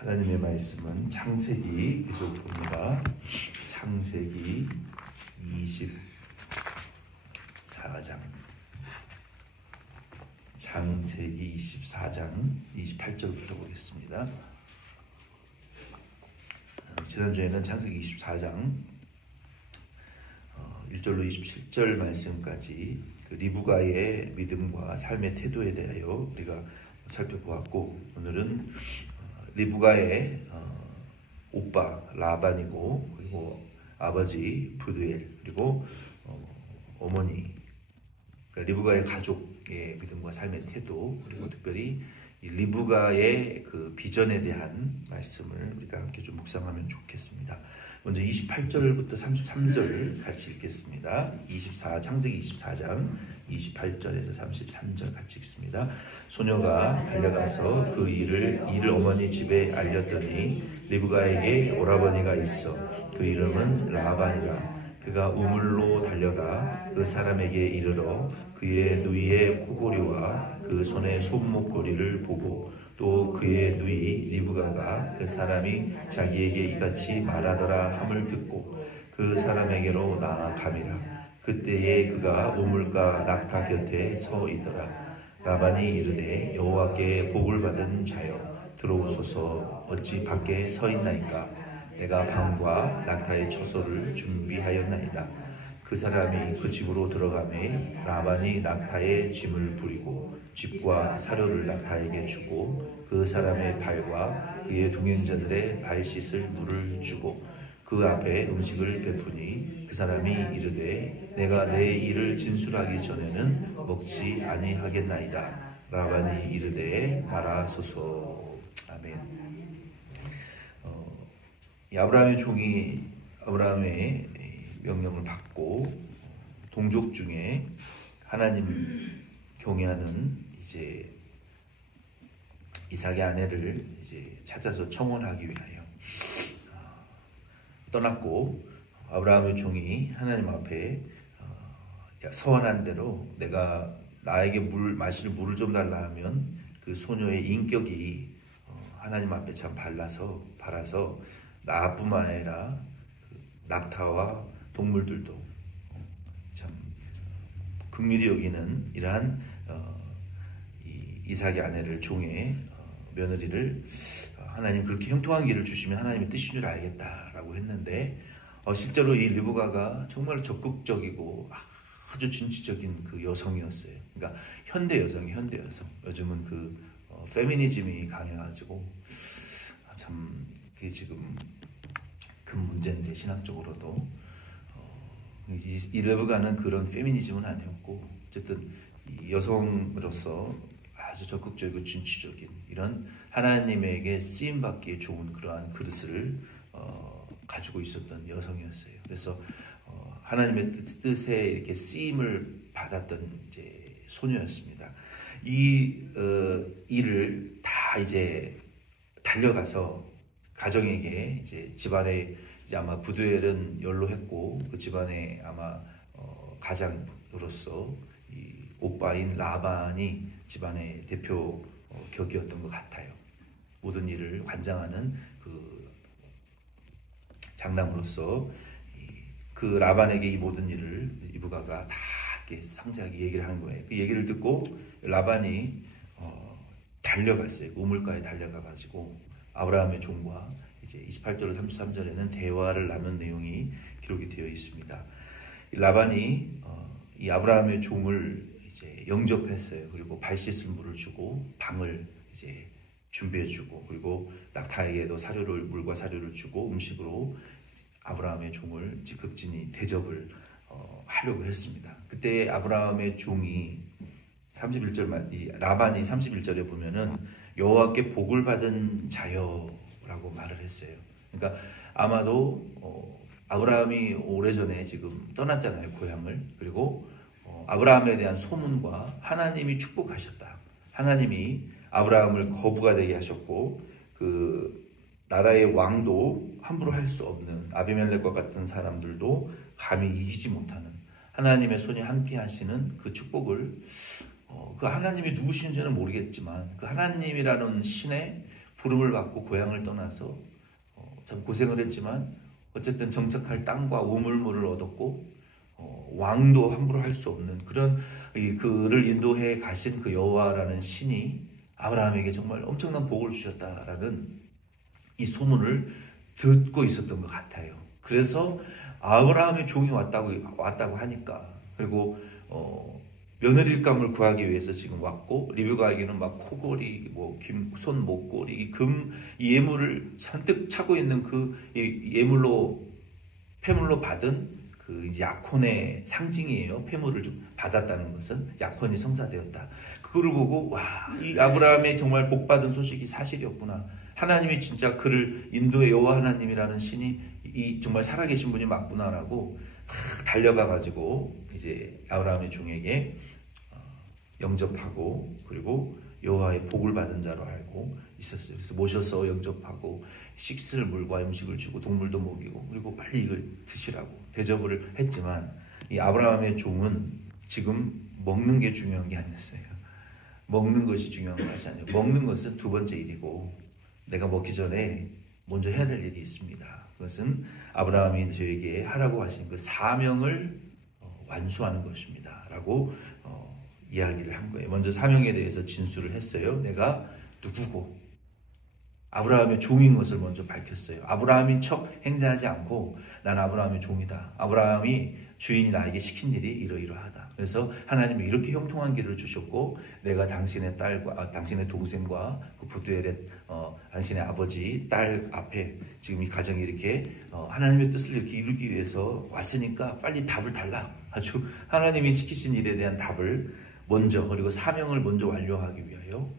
하나님의 말씀은 창세기 계속 봅니다. 창세기 24장. 창세기 24장 28절부터 보겠습니다. 지난주에는 창세기 24장 1절로 27절 말씀까지 그 리브가의 믿음과 삶의 태도에 대하여 우리가 살펴보았고, 오늘은 리브가의 오빠 라반이고, 그리고 아버지 부두엘, 그리고 어머니, 그러니까 리브가의 가족의 믿음과 삶의 태도, 그리고 특별히 이 리브가의 그 비전에 대한 말씀을 우리가 함께 좀 묵상하면 좋겠습니다. 먼저 28절부터 33절 같이 읽겠습니다. 창세기 24장 28절에서 33절 같이 읽습니다. 소녀가 달려가서 그 일을 어머니 집에 알렸더니 리브가에게 오라버니가 있어 그 이름은 라반이라. 그가 우물로 달려가 그 사람에게 이르러 그의 누이의 코골이와 그 손의 손목고리를 보고 또 그의 누이 리브가가 그 사람이 자기에게 이같이 말하더라 함을 듣고 그 사람에게로 나아가미라. 그때에 그가 우물가 낙타 곁에 서 있더라. 라반이 이르되 여호와께 복을 받은 자여 들어오소서. 어찌 밖에 서 있나이까? 내가 방과 낙타의 처소를 준비하였나이다. 그 사람이 그 집으로 들어가매 라반이 낙타의 짐을 부리고 집과 사료를 낙타에게 주고 그 사람의 발과 그의 동행자들의 발 씻을 물을 주고 그 앞에 음식을 베푸니 그 사람이 이르되 내가 내 일을 진술하기 전에는 먹지 아니하겠나이다. 라반이 이르되 말하소서. 아멘. 아브라함의 종이 아브라함의 명령을 받고 동족 중에 하나님 경외하는 이제 이삭의 아내를 이제 찾아서 청혼하기 위하여 떠났고, 아브라함의 종이 하나님 앞에 서원한 대로 내가 나에게 마실 물을 좀 달라 하면 그 소녀의 인격이 하나님 앞에 참 발라서 나뿐만 아니라 낙타와 동물들도 참 긍휼히 여기는 이러한 이삭의 아내를, 종의 며느리를 하나님 그렇게 형통한 길을 주시면 하나님의 뜻인 줄 알겠다라고 했는데, 실제로 이 리브가가 정말 적극적이고 아주 진취적인 그 여성이었어요. 그러니까 현대 여성. 요즘은 그 페미니즘이 강해가지고 참 그게 지금 큰 문제인데, 신학적으로도 이 리브가는 그런 페미니즘은 아니었고, 어쨌든 이 여성으로서 아주 적극적이고 진취적인 이런 하나님에게 쓰임받기에 좋은 그러한 그릇을 가지고 있었던 여성이었어요. 그래서 하나님의 뜻에 이렇게 쓰임을 받았던 이제 소녀였습니다. 이 일을 다 이제 달려가서 가정에게 이제 집안에 이제 아마 부두엘은 연로했고 그 집안의 아마 가장으로서 이 오빠인 라반이 집안의 대표 격이었던 것 같아요. 모든 일을 관장하는 그 장남으로서 그 라반에게 이 모든 일을 리브가가 다 이렇게 상세하게 얘기를 하는 거예요. 그 얘기를 듣고 라반이 달려갔어요. 우물가에 달려가가지고 아브라함의 종과 이제 28절 33절에는 대화를 나눈 내용이 기록이 되어 있습니다. 라반이 이 아브라함의 종을 이제 영접했어요. 그리고 발 씻을 물을 주고 방을 이제 준비해주고, 그리고 낙타에게도 물과 사료를 주고 음식으로 아브라함의 종을 극진히 대접을 하려고 했습니다. 그때 아브라함의 종이 31절 라반이 31절에 보면은 여호와께 복을 받은 자여라고 말을 했어요. 그러니까 아마도 아브라함이 오래전에 지금 떠났잖아요, 고향을. 그리고 아브라함에 대한 소문과 하나님이 축복하셨다. 하나님이 아브라함을 거부가 되게 하셨고 그 나라의 왕도 함부로 할 수 없는 아비멜렉과 같은 사람들도 감히 이기지 못하는 하나님의 손이 함께 하시는 그 축복을 그 하나님이 누구신지는 모르겠지만 그 하나님이라는 신의 부름을 받고 고향을 떠나서 참 고생을 했지만 어쨌든 정착할 땅과 우물물을 얻었고 왕도 함부로 할 수 없는 그런 그를 인도해 가신 그 여호와라는 신이 아브라함에게 정말 엄청난 복을 주셨다라는 이 소문을 듣고 있었던 것 같아요. 그래서 아브라함의 종이 왔다고 하니까, 그리고 며느릴감을 구하기 위해서 지금 왔고, 리브가에게는 막 코골이, 손 목걸이, 이 예물을 잔뜩 차고 있는 그 폐물로 받은 그 이제 약혼의 상징이에요. 폐물을 좀 받았다는 것은 약혼이 성사되었다. 그거를 보고 이 아브라함의 정말 복받은 소식이 사실이었구나. 하나님이 진짜 그를 인도의 여호와 하나님이라는 신이 정말 살아계신 분이 맞구나라고 달려가 가지고 이제 아브라함의 종에게 영접하고, 그리고 여호와의 복을 받은 자로 알고 있었어요. 그래서 모셔서 영접하고 식스를 물과 음식을 주고 동물도 먹이고, 그리고 빨리 이걸 드시라고 대접을 했지만, 이 아브라함의 종은 지금 먹는 게 중요한 게 아니었어요. 먹는 것이 중요한 것이 아니에요. 먹는 것은 두 번째 일이고, 내가 먹기 전에 먼저 해야 될 일이 있습니다. 그것은 아브라함이 저에게 하라고 하신 그 사명을 완수하는 것입니다 라고 이야기를 한 거예요. 먼저 사명에 대해서 진술을 했어요. 내가 누구고 아브라함의 종인 것을 먼저 밝혔어요. 아브라함인 척 행세하지 않고 난 아브라함의 종이다. 아브라함이 주인이 나에게 시킨 일이 이러이러하다. 그래서 하나님이 이렇게 형통한 길을 주셨고, 내가 당신의 딸과 당신의 동생과 그 부두엘의 당신의 아버지 딸 앞에 지금 이 가정이 이렇게 하나님의 뜻을 이렇게 이루기 위해서 왔으니까 빨리 답을 달라. 아주 하나님이 시키신 일에 대한 답을 먼저, 그리고 사명을 먼저 완료하기 위하여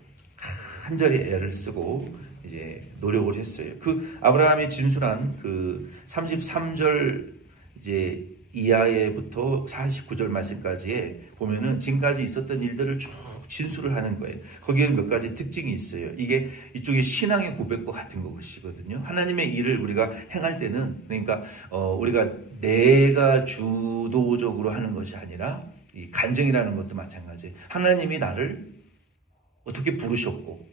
간절히 애를 쓰고 이제 노력을 했어요. 그 아브라함이 진술한 그 33절 이제 이하에부터 49절 말씀까지에 보면은 지금까지 있었던 일들을 쭉 진술을 하는 거예요. 거기에는 몇 가지 특징이 있어요. 이게 이쪽에 신앙의 고백과 같은 것이거든요. 하나님의 일을 우리가 행할 때는, 그러니까 우리가 내가 주도적으로 하는 것이 아니라 이 간증이라는 것도 마찬가지예요. 하나님이 나를 어떻게 부르셨고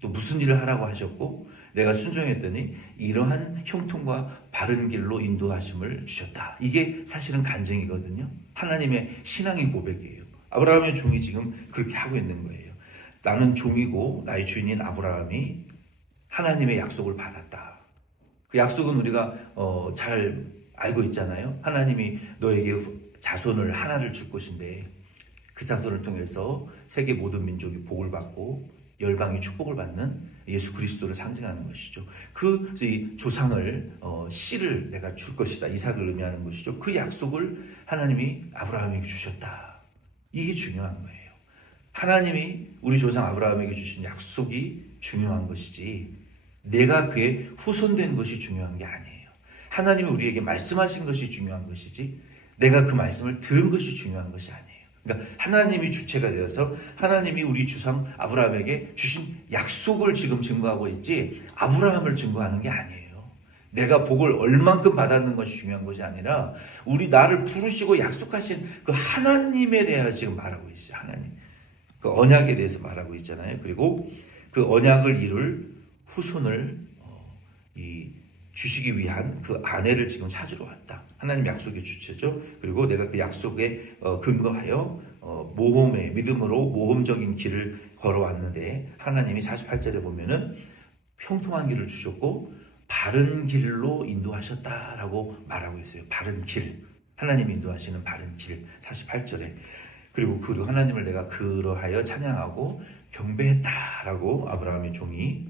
또 무슨 일을 하라고 하셨고 내가 순종했더니 이러한 형통과 바른 길로 인도하심을 주셨다. 이게 사실은 간증이거든요. 하나님의 신앙의 고백이에요. 아브라함의 종이 지금 그렇게 하고 있는 거예요. 나는 종이고 나의 주인인 아브라함이 하나님의 약속을 받았다. 그 약속은 우리가 잘 알고 있잖아요. 하나님이 너에게 자손을 하나를 줄 것인데 그 자손을 통해서 세계 모든 민족이 복을 받고 열방이 축복을 받는 예수 그리스도를 상징하는 것이죠. 그 조상을 씨를 내가 줄 것이다. 이삭을 의미하는 것이죠. 그 약속을 하나님이 아브라함에게 주셨다. 이게 중요한 거예요. 하나님이 우리 조상 아브라함에게 주신 약속이 중요한 것이지 내가 그의 후손된 것이 중요한 게 아니에요. 하나님이 우리에게 말씀하신 것이 중요한 것이지 내가 그 말씀을 들은 것이 중요한 것이 아니에요. 그러니까 하나님이 주체가 되어서 하나님이 우리 주상 아브라함에게 주신 약속을 지금 증거하고 있지 아브라함을 증거하는 게 아니에요. 내가 복을 얼만큼 받았는 것이 중요한 것이 아니라 나를 부르시고 약속하신 그 하나님에 대해서 지금 말하고 있어요. 하나님. 그 언약에 대해서 말하고 있잖아요. 그리고 그 언약을 이룰 후손을 주시기 위한 그 아내를 지금 찾으러 왔다. 하나님 약속의 주체죠. 그리고 내가 그 약속에 근거하여 믿음으로 모험적인 길을 걸어왔는데 하나님이 48절에 보면은 형통한 길을 주셨고 바른 길로 인도하셨다라고 말하고 있어요. 바른 길. 하나님이 인도하시는 바른 길. 48절에. 그리고 하나님을 내가 그러하여 찬양하고 경배했다라고 아브라함의 종이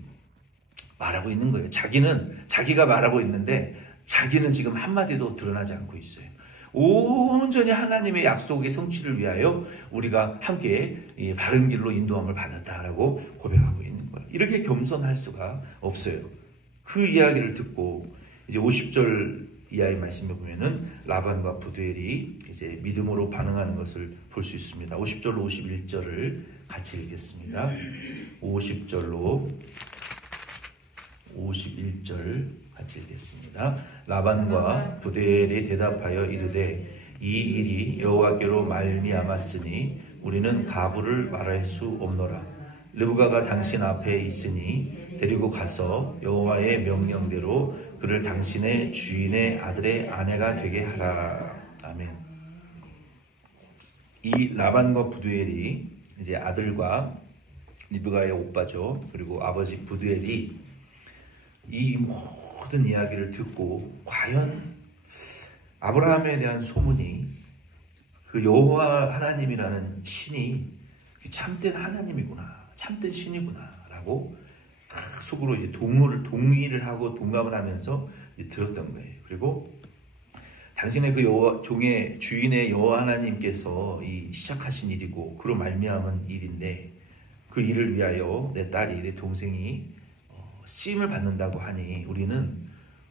말하고 있는 거예요. 자기가 말하고 있는데 자기는 지금 한마디도 드러나지 않고 있어요. 온전히 하나님의 약속의 성취를 위하여 우리가 함께 바른 길로 인도함을 받았다라고 고백하고 있는 거예요. 이렇게 겸손할 수가 없어요. 그 이야기를 듣고 이제 50절 이하의 말씀에 보면은 라반과 부두엘이 이제 믿음으로 반응하는 것을 볼 수 있습니다. 50절로 51절을 같이 읽겠습니다. 50절로 51절 같이 읽겠습니다. 라반과 부두엘이 대답하여 이르되 이 일이 여호와께로 말미암았으니 우리는 가부를 말할 수 없노라. 르브가가 당신 앞에 있으니 데리고 가서 여호와의 명령대로 그를 당신의 주인의 아들의 아내가 되게 하라. 아멘. 이 라반과 부두엘이 이제 아들과 리브가의 오빠죠. 그리고 아버지 부두엘이 이 모든 이야기를 듣고 과연 아브라함에 대한 소문이 그 여호와 하나님이라는 신이 참된 하나님이구나, 참된 신이구나 라고 속으로 이제 동의를 하고 동감을 하면서 이제 들었던 거예요. 그리고 당신의 그 여호와 종의 주인의 여호와 하나님께서 이 시작하신 일이고 그로 말미암은 일인데 그 일을 위하여 내 딸이 내 동생이 쓰임을 받는다고 하니 우리는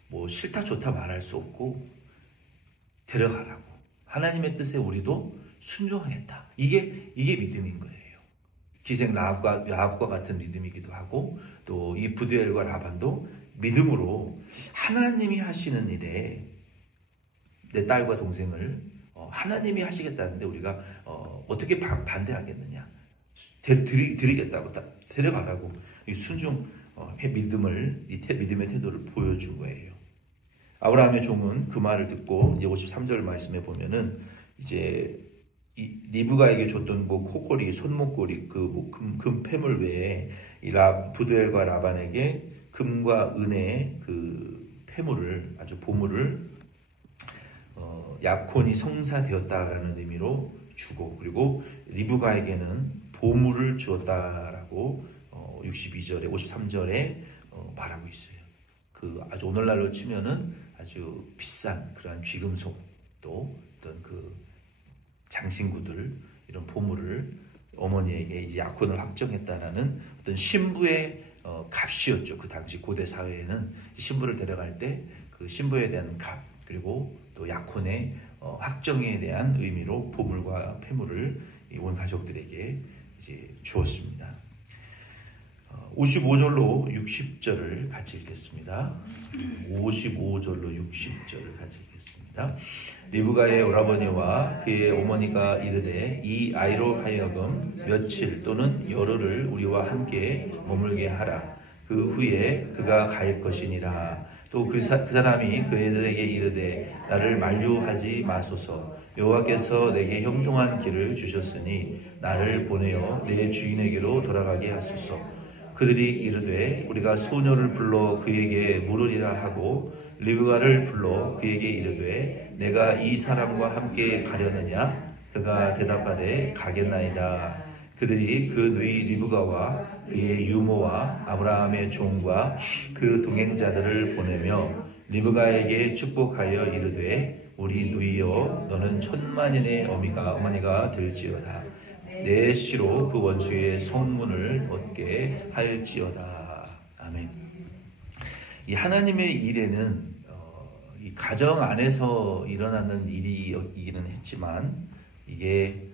뭐 싫다 좋다 말할 수 없고 데려가라고 하나님의 뜻에 우리도 순종하겠다. 이게 믿음인 거예요. 기생 야합과 같은 믿음이기도 하고 또 이 부두엘과 라반도 믿음으로 하나님이 하시는 일에 내 딸과 동생을 하나님이 하시겠다는데 우리가 어떻게 반대하겠느냐? 드리겠다고 데려가라고 순종의 믿음의 태도를 보여준 거예요. 아브라함의 종은 그 말을 듣고 이제 53절 말씀에 보면은 이제 이 리브가에게 줬던 뭐 코골이, 손목고리, 그 금 폐물 외에 이 부두엘과 라반에게 금과 은의 그 폐물을 아주 보물을 야콘이 성사되었다라는 의미로 주고 그리고 리브가에게는 보물을 주었다라고 62절에 53절에 말하고 있어요. 그 아주 오늘날로 치면은 아주 비싼 그러한 귀금속 또 어떤 그 장신구들 이런 보물을 어머니에게 이제 약혼을 확정했다라는 어떤 신부의 값이었죠. 그 당시 고대 사회에는 신부를 데려갈 때 그 신부에 대한 값 그리고 또 약혼의 확정에 대한 의미로 보물과 폐물을 온 가족들에게 이제 주었습니다. 55절로 60절을 같이 읽겠습니다. 55절로 60절을 같이 읽겠습니다. 리브가의 오라버니와 그의 어머니가 이르되 이 아이로 하여금 며칠 또는 열흘을 우리와 함께 머물게 하라. 그 후에 그가 갈 것이니라. 또 그 사람이 그애들에게 이르되 나를 만류하지 마소서. 여호와께서 내게 형통한 길을 주셨으니 나를 보내어 내 주인에게로 돌아가게 하소서. 그들이 이르되 우리가 소녀를 불러 그에게 물으리라 하고 리브가를 불러 그에게 이르되 내가 이 사람과 함께 가려느냐? 그가 대답하되 가겠나이다. 그들이 그 누이 리브가와 그의 유모와 아브라함의 종과 그 동행자들을 보내며 리브가에게 축복하여 이르되 우리 누이여 너는 천만인의 어머니가 될지어다. 내 씨로 그 원수의 성문을 얻게 할지어다. 아멘. 이 하나님의 일에는 이 가정 안에서 일어나는 일이기는 했지만 이게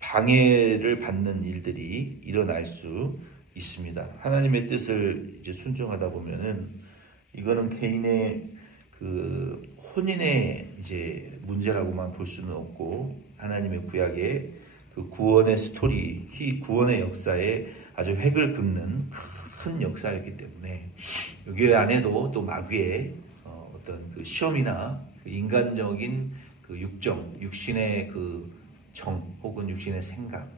방해를 받는 일들이 일어날 수 있습니다. 하나님의 뜻을 이제 순종하다 보면은 이거는 개인의 그 혼인의 이제 문제라고만 볼 수는 없고 하나님의 구약의 그 구원의 스토리, 구원의 역사에 아주 획을 긋는 큰 역사였기 때문에 여기 안에도 또 마귀의 어떤 그 시험이나 그 인간적인 그 육신의 그 정 혹은 육신의 생각,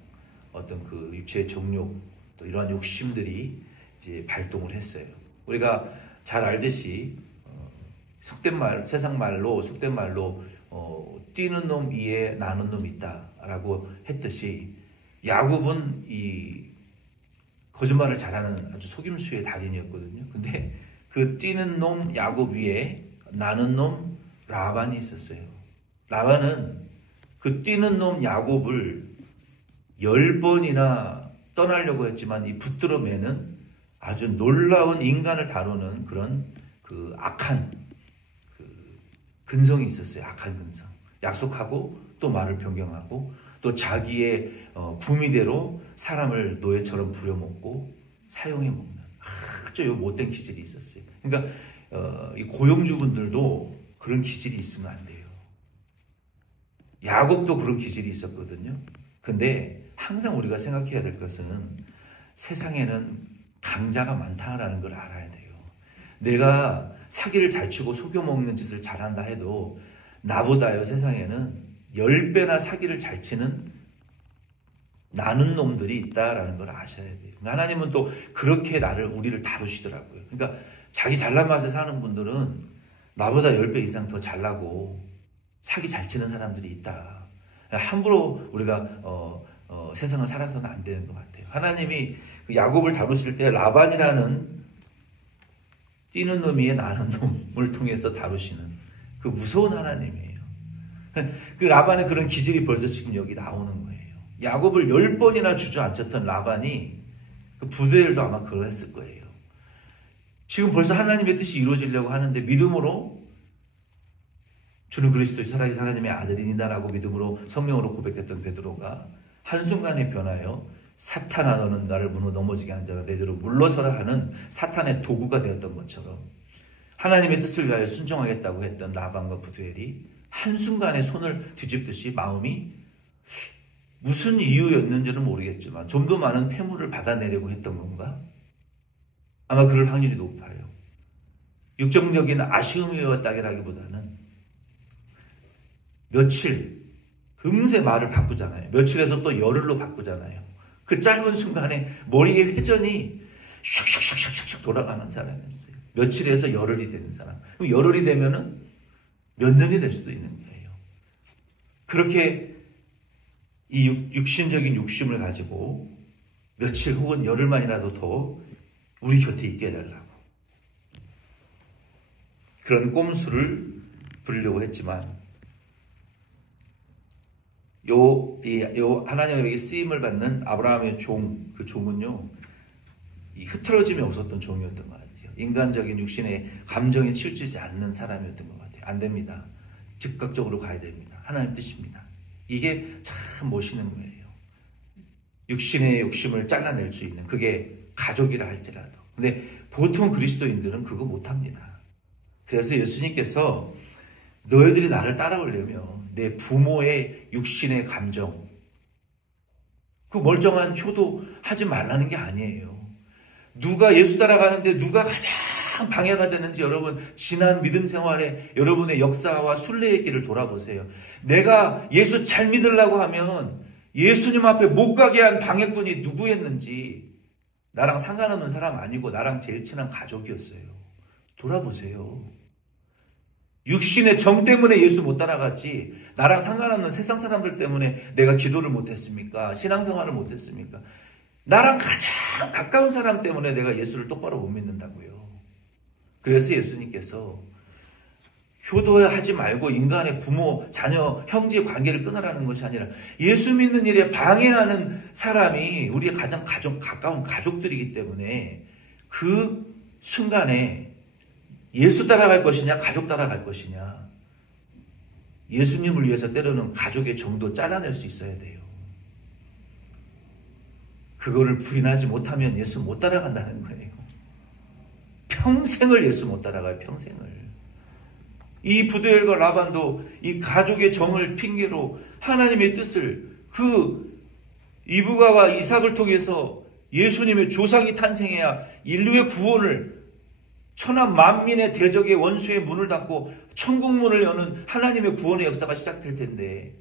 어떤 그 육체의 정욕, 또 이러한 욕심들이 이제 발동을 했어요. 우리가 잘 알듯이 세상 말로 속된 말로 뛰는 놈 위에 나는 놈 있다라고 했듯이 야곱은 이 거짓말을 잘하는 아주 속임수의 달인이었거든요. 근데 그 뛰는 놈 야곱 위에 나는 놈 라반이 있었어요. 라반은 그 뛰는 놈 야곱을 10번이나 떠나려고 했지만 이 붙들어 매는 아주 놀라운 인간을 다루는 그런 그 악한 그 근성이 있었어요. 악한 근성. 약속하고 또 말을 변경하고 또 자기의 구미대로 사람을 노예처럼 부려먹고 사용해 먹는 아주 못된 기질이 있었어요. 그러니까 이 고용주분들도 그런 기질이 있으면 안 돼요. 야곱도 그런 기질이 있었거든요. 근데 항상 우리가 생각해야 될 것은 세상에는 강자가 많다라는 걸 알아야 돼요. 내가 사기를 잘 치고 속여먹는 짓을 잘한다 해도 나보다요 세상에는 10배나 사기를 잘 치는 나는 놈들이 있다라는 걸 아셔야 돼요. 하나님은 또 그렇게 우리를 다루시더라고요. 그러니까 자기 잘난 맛에 사는 분들은 나보다 10배 이상 더 잘나고 사기 잘 치는 사람들이 있다. 함부로 우리가 세상을 살아서는 안 되는 것 같아요. 하나님이 그 야곱을 다루실 때 라반이라는 뛰는 놈 위에 나는 놈을 통해서 다루시는 그 무서운 하나님이에요. 그 라반의 그런 기질이 벌써 지금 여기 나오는 거예요. 야곱을 10번이나 주저앉혔던 라반이 그 부두엘도 아마 그러했을 거예요. 지금 벌써 하나님의 뜻이 이루어지려고 하는데 믿음으로 주는 그리스도의 살아계신 하나님의 아들이니다라고 믿음으로 성령으로 고백했던 베드로가 한순간에 변하여 사탄아 너는 나를 무너 넘어지게 하는 자라 내대로 물러서라 하는 사탄의 도구가 되었던 것처럼 하나님의 뜻을 위하여 순종하겠다고 했던 라반과 부두엘이 한순간에 손을 뒤집듯이 마음이 무슨 이유였는지는 모르겠지만 좀 더 많은 폐물을 받아내려고 했던 건가? 아마 그럴 확률이 높아요. 육정적인 아쉬움이었다기보다는 며칠 금세 말을 바꾸잖아요. 며칠에서 또 열흘로 바꾸잖아요. 그 짧은 순간에 머리의 회전이 샥샥샥샥샥 돌아가는 사람이었어요. 며칠에서 열흘이 되는 사람. 그럼 열흘이 되면은 몇 년이 될 수도 있는 거예요. 그렇게 이 육신적인 욕심을 가지고 며칠 혹은 열흘만이라도 더 우리 곁에 있게 해달라고 그런 꼼수를 부리려고 했지만 요 하나님에게 쓰임을 받는 아브라함의 그 종은요 이 흐트러짐이 없었던 종이었던 것 같아요. 인간적인 육신의 감정에 치우치지 않는 사람이었던 것 같아요. 안 됩니다. 즉각적으로 가야 됩니다. 하나님 뜻입니다. 이게 참 멋있는 거예요. 육신의 욕심을 잘라낼 수 있는 그게 가족이라 할지라도. 근데 보통 그리스도인들은 그거 못합니다. 그래서 예수님께서 너희들이 나를 따라오려면 내 부모의 육신의 감정 그 멀쩡한 효도하지 말라는 게 아니에요. 누가 예수 따라가는데 누가 가장 방해가 되는지 여러분 지난 믿음 생활에 여러분의 역사와 순례의 길을 돌아보세요. 내가 예수 잘 믿으려고 하면 예수님 앞에 못 가게 한 방해꾼이 누구였는지 나랑 상관없는 사람 아니고 나랑 제일 친한 가족이었어요. 돌아보세요. 육신의 정 때문에 예수 못 따라갔지 나랑 상관없는 세상 사람들 때문에 내가 기도를 못했습니까? 신앙생활을 못했습니까? 나랑 가장 가까운 사람 때문에 내가 예수를 똑바로 못 믿는다고요. 그래서 예수님께서 효도하지 말고 인간의 부모, 자녀, 형제 관계를 끊으라는 것이 아니라 예수 믿는 일에 방해하는 사람이 우리의 가장 가까운 가족들이기 때문에 그 순간에 예수 따라갈 것이냐 가족 따라갈 것이냐 예수님을 위해서 때로는 가족의 정도 잘라낼 수 있어야 돼요. 그거를 부인하지 못하면 예수 못 따라간다는 거예요. 평생을 예수 못 따라가요. 평생을. 이 부두엘과 라반도 이 가족의 정을 핑계로 하나님의 뜻을 그 이브가와 이삭을 통해서 예수님의 조상이 탄생해야 인류의 구원을 천하 만민의 대적의 원수의 문을 닫고 천국문을 여는 하나님의 구원의 역사가 시작될 텐데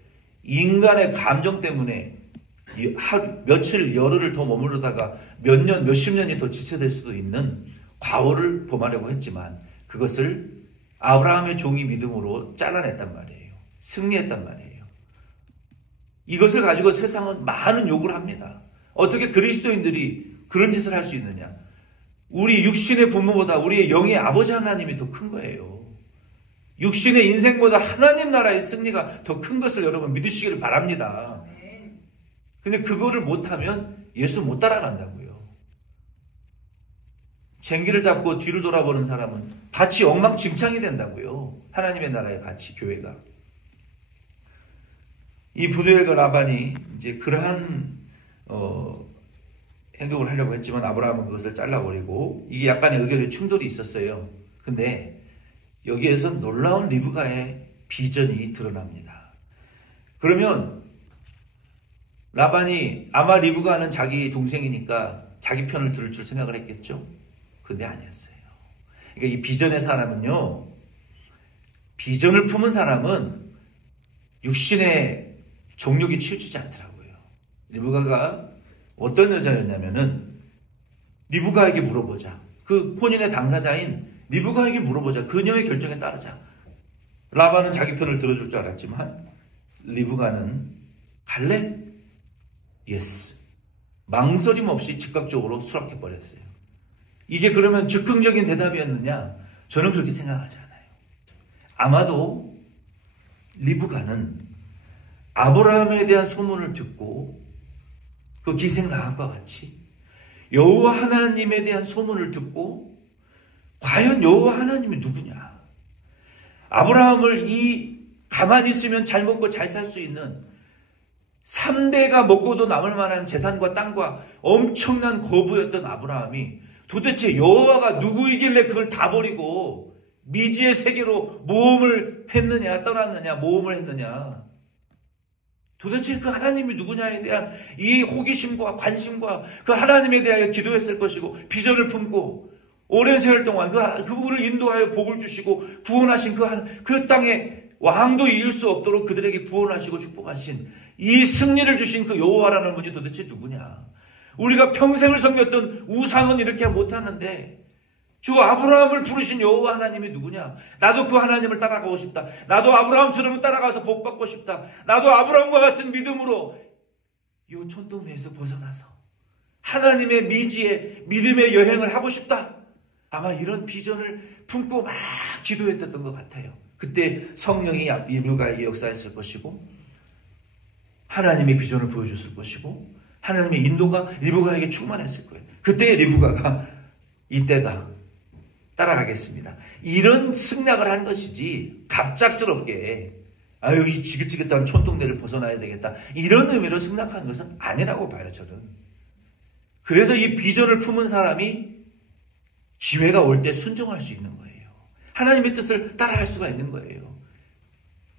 인간의 감정 때문에 며칠 열흘을 더 머무르다가 몇 년, 몇십 년이 더 지체될 수도 있는 과오를 범하려고 했지만 그것을 아브라함의 종이 믿음으로 잘라냈단 말이에요. 승리했단 말이에요. 이것을 가지고 세상은 많은 욕을 합니다. 어떻게 그리스도인들이 그런 짓을 할 수 있느냐? 우리 육신의 부모보다 우리의 영의 아버지 하나님이 더 큰 거예요. 육신의 인생보다 하나님 나라의 승리가 더 큰 것을 여러분 믿으시기를 바랍니다. 근데 그거를 못하면 예수 못 따라간다고요. 쟁기를 잡고 뒤를 돌아보는 사람은 밭이 엉망진창이 된다고요. 하나님의 나라의 밭이, 교회가. 이 부두엘과 라반이 이제 그러한 행동을 하려고 했지만 아브라함은 그것을 잘라버리고 이게 약간의 의견의 충돌이 있었어요. 근데 여기에서 놀라운 리브가의 비전이 드러납니다. 그러면 라반이 아마 리브가는 자기 동생이니까 자기 편을 들을 줄 생각을 했겠죠? 근데 아니었어요. 그러니까 이 비전의 사람은요, 비전을 품은 사람은 육신의 정욕이 치우치지 않더라고요. 리브가가 어떤 여자였냐면은, 리브가에게 물어보자. 그 혼인의 당사자인 리브가에게 물어보자. 그녀의 결정에 따르자. 라반은 자기 편을 들어줄 줄 알았지만 리브가는 갈래? 예스. 망설임 없이 즉각적으로 수락해버렸어요. 이게 그러면 즉흥적인 대답이었느냐? 저는 그렇게 생각하지 않아요. 아마도 리브가는 아브라함에 대한 소문을 듣고 그 기생 라합과 같이 여호와 하나님에 대한 소문을 듣고 과연 여호와 하나님이 누구냐? 아브라함을 가만히 있으면 잘 먹고 잘 살 수 있는 3대가 먹고도 남을 만한 재산과 땅과 엄청난 거부였던 아브라함이 도대체 여호와가 누구이길래 그걸 다 버리고 미지의 세계로 모험을 했느냐, 떠났느냐, 모험을 했느냐. 도대체 그 하나님이 누구냐에 대한 이 호기심과 관심과 그 하나님에 대하여 기도했을 것이고 비전을 품고 오랜 세월 동안 그분을 인도하여 복을 주시고 구원하신 그 땅에 왕도 이길 수 없도록 그들에게 구원하시고 축복하신 이 승리를 주신 그 여호와라는 분이 도대체 누구냐. 우리가 평생을 섬겼던 우상은 이렇게 못하는데 주 아브라함을 부르신 여호와 하나님이 누구냐? 나도 그 하나님을 따라가고 싶다. 나도 아브라함처럼 따라가서 복받고 싶다. 나도 아브라함과 같은 믿음으로 이 촌동네에서 벗어나서 하나님의 미지의 믿음의 여행을 하고 싶다. 아마 이런 비전을 품고 막 기도했던 것 같아요. 그때 성령이 리브가에게 역사했을 것이고 하나님의 비전을 보여줬을 것이고 하나님의 인도가 리브가에게 충만했을 거예요. 그때 리브가가 이때다. 따라가겠습니다. 이런 승낙을 한 것이지 갑작스럽게 이 지긋지긋한 촌동네를 벗어나야 되겠다. 이런 의미로 승낙한 것은 아니라고 봐요. 저는. 그래서 이 비전을 품은 사람이 기회가 올 때 순종할 수 있는 거예요. 하나님의 뜻을 따라할 수가 있는 거예요.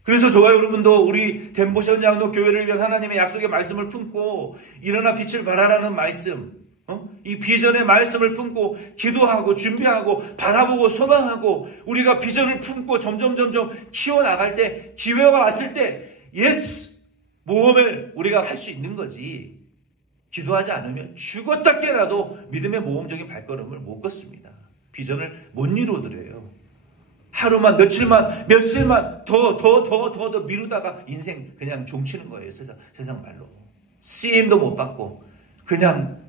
그래서 저와 여러분도 우리 덴보션 양도 교회를 위한 하나님의 약속의 말씀을 품고 일어나 빛을 발하라는 말씀, 이 비전의 말씀을 품고 기도하고 준비하고 바라보고 소망하고 우리가 비전을 품고 점점 키워나갈 때 기회가 왔을 때 예스! 모험을 우리가 할 수 있는 거지. 기도하지 않으면 죽었다 깨라도 믿음의 모험적인 발걸음을 못 걷습니다. 비전을 못 이루어드려요. 하루만 며칠만 며칠만 더 미루다가 인생 그냥 종치는 거예요. 세상 말로. 쓰임도 못 받고 그냥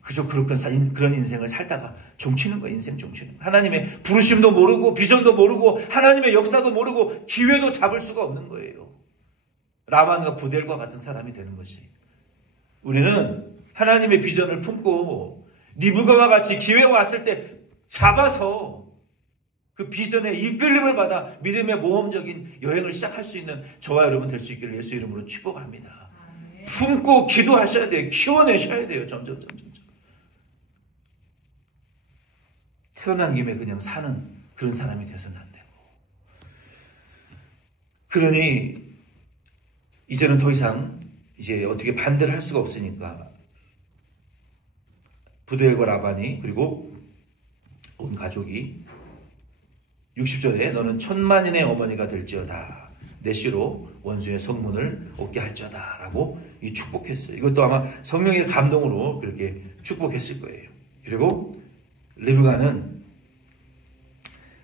그저 그런 인생을 살다가 종치는 거예요. 인생 종치는 거예요. 하나님의 부르심도 모르고 비전도 모르고 하나님의 역사도 모르고 기회도 잡을 수가 없는 거예요. 라반과 부델과 같은 사람이 되는 것이. 우리는 하나님의 비전을 품고 리브가와 같이 기회가 왔을 때 잡아서 그 비전의 이끌림을 받아 믿음의 모험적인 여행을 시작할 수 있는 저와 여러분 될 수 있기를 예수 이름으로 축복합니다. 품고 기도하셔야 돼요. 키워내셔야 돼요. 점점. 태어난 김에 그냥 사는 그런 사람이 되어서는 안 되고. 그러니 이제는 더 이상 이제 어떻게 반대를 할 수가 없으니까 부두엘과 라반이 그리고 온 가족이 60절에 너는 천만인의 어머니가 될지어다. 내 씨로 원수의 성문을 얻게 할지어다 라고 축복했어요. 이것도 아마 성령의 감동으로 그렇게 축복했을 거예요. 그리고 리브가는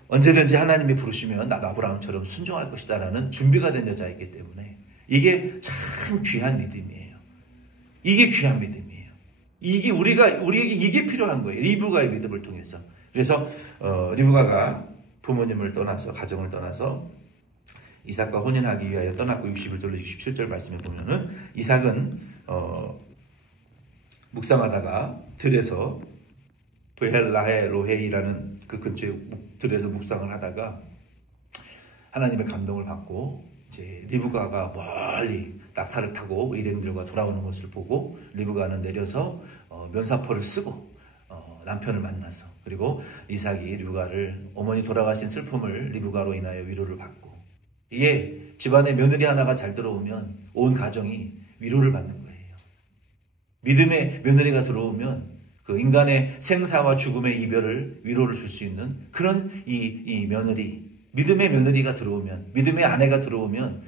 언제든지 하나님이 부르시면 나도 아브라함처럼 순종할 것이다 라는 준비가 된 여자이기 때문에 이게 참 귀한 믿음이에요. 이게 귀한 믿음이에요. 우리에게 이게 필요한 거예요. 리브가의 믿음을 통해서. 그래서 리브가가 부모님을 떠나서 가정을 떠나서 이삭과 혼인하기 위하여 떠났고 61절로 67절 말씀에 보면은 이삭은 묵상하다가 들에서 브헬라헤 로헤이라는 그 근처에 들에서 묵상을 하다가 하나님의 감동을 받고 이제 리브가가 멀리 낙타를 타고 일행들과 돌아오는 것을 보고 리브가는 내려서 면사포를 쓰고 남편을 만나서 그리고 이삭이 리브가를 어머니 돌아가신 슬픔을 리브가로 인하여 위로를 받고 이게 집안에 며느리 하나가 잘 들어오면 온 가정이 위로를 받는 거예요. 믿음의 며느리가 들어오면 그 인간의 생사와 죽음의 이별을 위로를 줄 수 있는 그런 이 며느리, 믿음의 며느리가 들어오면, 믿음의 아내가 들어오면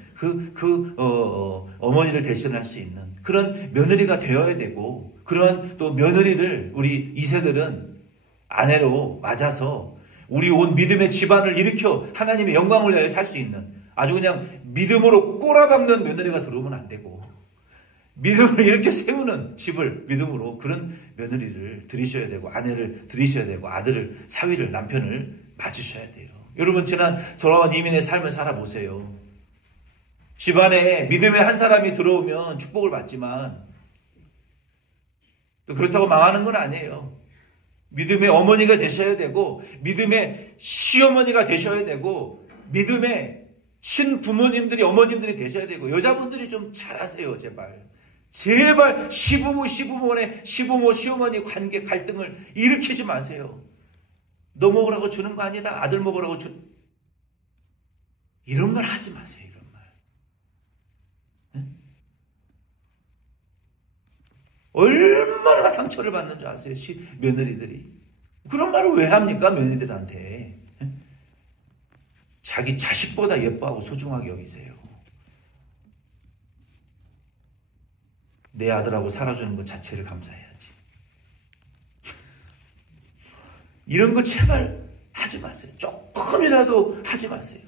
어머니를 대신할 수 있는 그런 며느리가 되어야 되고, 그런 또 며느리를 우리 2세들은 아내로 맞아서 우리 온 믿음의 집안을 일으켜 하나님의 영광을 위하여 살 수 있는, 아주 그냥 믿음으로 꼬라박는 며느리가 들어오면 안 되고, 믿음을 이렇게 세우는 집을 믿음으로 그런 며느리를 들이셔야 되고, 아내를 들이셔야 되고, 아들을, 사위를, 남편을 맞으셔야 돼요. 여러분, 지난 돌아온 이민의 삶을 살아보세요. 집안에 믿음의 한 사람이 들어오면 축복을 받지만 그렇다고 망하는 건 아니에요. 믿음의 어머니가 되셔야 되고, 믿음의 시어머니가 되셔야 되고, 믿음의 친부모님들이, 어머님들이 되셔야 되고, 여자분들이 좀 잘하세요, 제발. 제발 시부모, 시어머니 관계 갈등을 일으키지 마세요. 너 먹으라고 주는 거 아니다. 아들 먹으라고 이런 말 하지 마세요. 이런 말. 네? 얼마나 상처를 받는 줄 아세요? 며느리들이. 그런 말을 왜 합니까? 며느리들한테. 네? 자기 자식보다 예뻐하고 소중하게 여기세요. 내 아들하고 살아주는 것 자체를 감사해야지. 이런 거 제발 하지 마세요. 조금이라도 하지 마세요.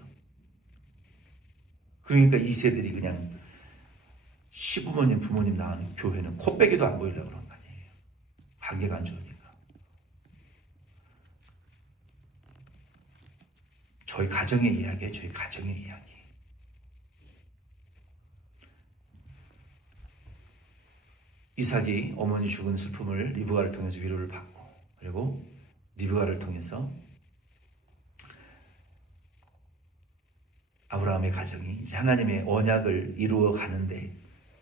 그러니까 2세들이 그냥 시부모님, 부모님 나가는 교회는 코빼기도 안 보이려고 그런 거 아니에요. 관계가 안 좋으니까. 저희 가정의 이야기예요. 저희 가정의 이야기. 이삭이 어머니 죽은 슬픔을 리브가를 통해서 위로를 받고, 그리고 리브가를 통해서 아브라함의 가정이 이제 하나님의 언약을 이루어 가는데,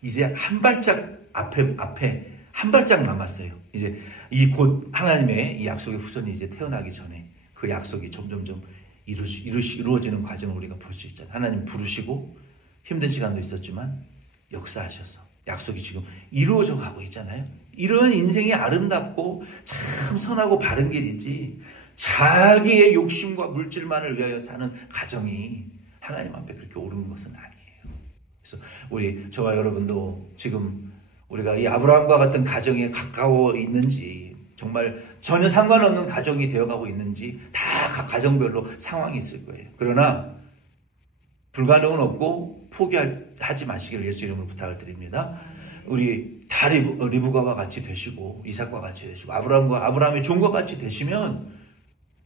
이제 한 발짝 앞에 한 발짝 남았어요. 이제 이 곧 하나님의 이 약속의 후손이 이제 태어나기 전에 그 약속이 점점점 이루어지는 과정을 우리가 볼 수 있잖아요. 하나님 부르시고 힘든 시간도 있었지만 역사하셔서 약속이 지금 이루어져 가고 있잖아요. 이런 인생이 아름답고 참 선하고 바른 길이지, 자기의 욕심과 물질만을 위하여 사는 가정이 하나님 앞에 그렇게 옳은 것은 아니에요. 그래서 저와 여러분도 지금 우리가 이 아브라함과 같은 가정에 가까워 있는지, 정말 전혀 상관없는 가정이 되어가고 있는지, 다 각 가정별로 상황이 있을 거예요. 그러나 불가능은 없고 포기하지 마시기를 예수 이름으로 부탁을 드립니다. 우리 다 리브가와 같이 되시고, 이삭과 같이 되시고, 아브라함의 종과 같이 되시면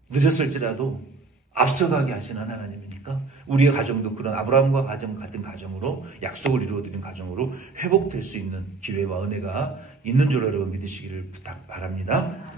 늦었을지라도 앞서가게 하시는 하나님이니까 우리의 가정도 그런 아브라함과 같은 가정으로, 약속을 이루어드린 가정으로 회복될 수 있는 기회와 은혜가 있는 줄 여러분 믿으시기를 바랍니다.